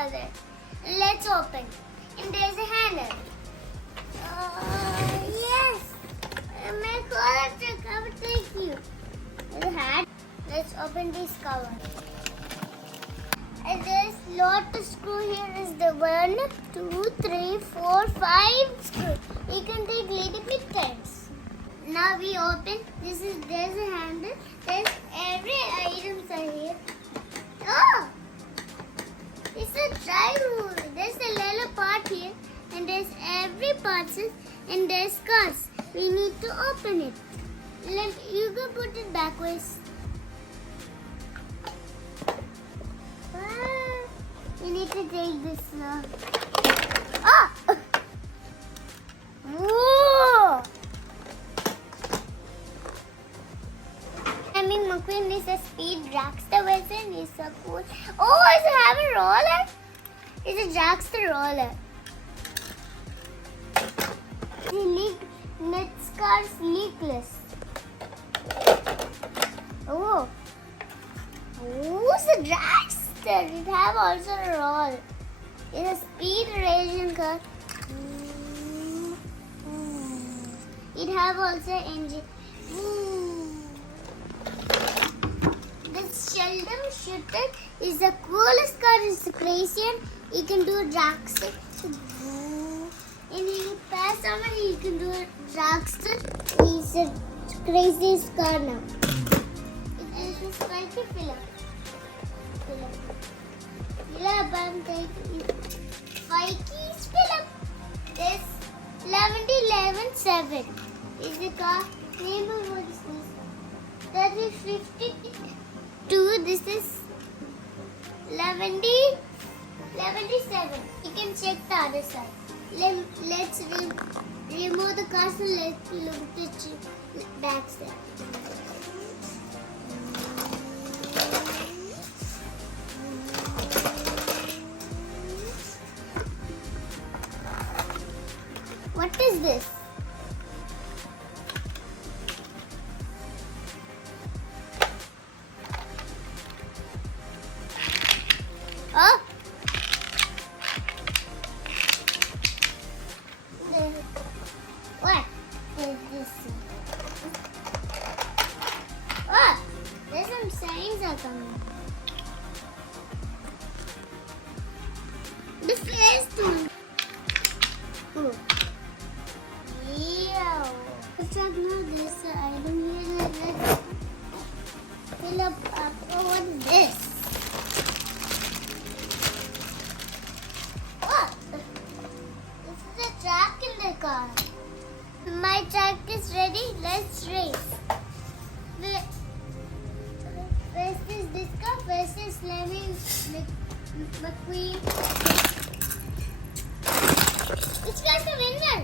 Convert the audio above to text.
are there. Let's open. And there's a handle. Yes. My collar trick. I will take you. There's a hat. Let's open this cover. And there's lot to screw here. Is the 1, 2, 3, 4, 5 screws. You can take little bit kinds. Now we open. There's a handle. There's every items are here. Oh, it's a driveway. There's a little part here, and there's every parts, and there's cars. We need to open it. You can put it backwards. You need to take this. Oh! Whoa! McQueen is a speed dragster version. It's so cool. Oh, does it have a roller? It's a dragster roller. The next car is leakless. Oh. Oh, it's a dragster. It have also a roll. It's a speed racing car. It have also engine. This Sheldon shooter is the coolest car. It's crazy. You can do a dragster. And you pass someone, you can do a dragster. It's the craziest car now. It is spiky filler. I'm taking Spikey's fill up. This 11-11-7 is the car. Name of what is this? That is 52. This is 11-7. You can check the other side. Let's remove the car and let's look at the back side. What is this? Oh! What is this? Oh! There's some signs are coming. The first one. Oh. Let's check now this item here. Let's fill up. Oh, what is this? What? This is a track in the car. My track is ready. Let's race. First is this car. First is Lemon McQueen. Which car's the winner?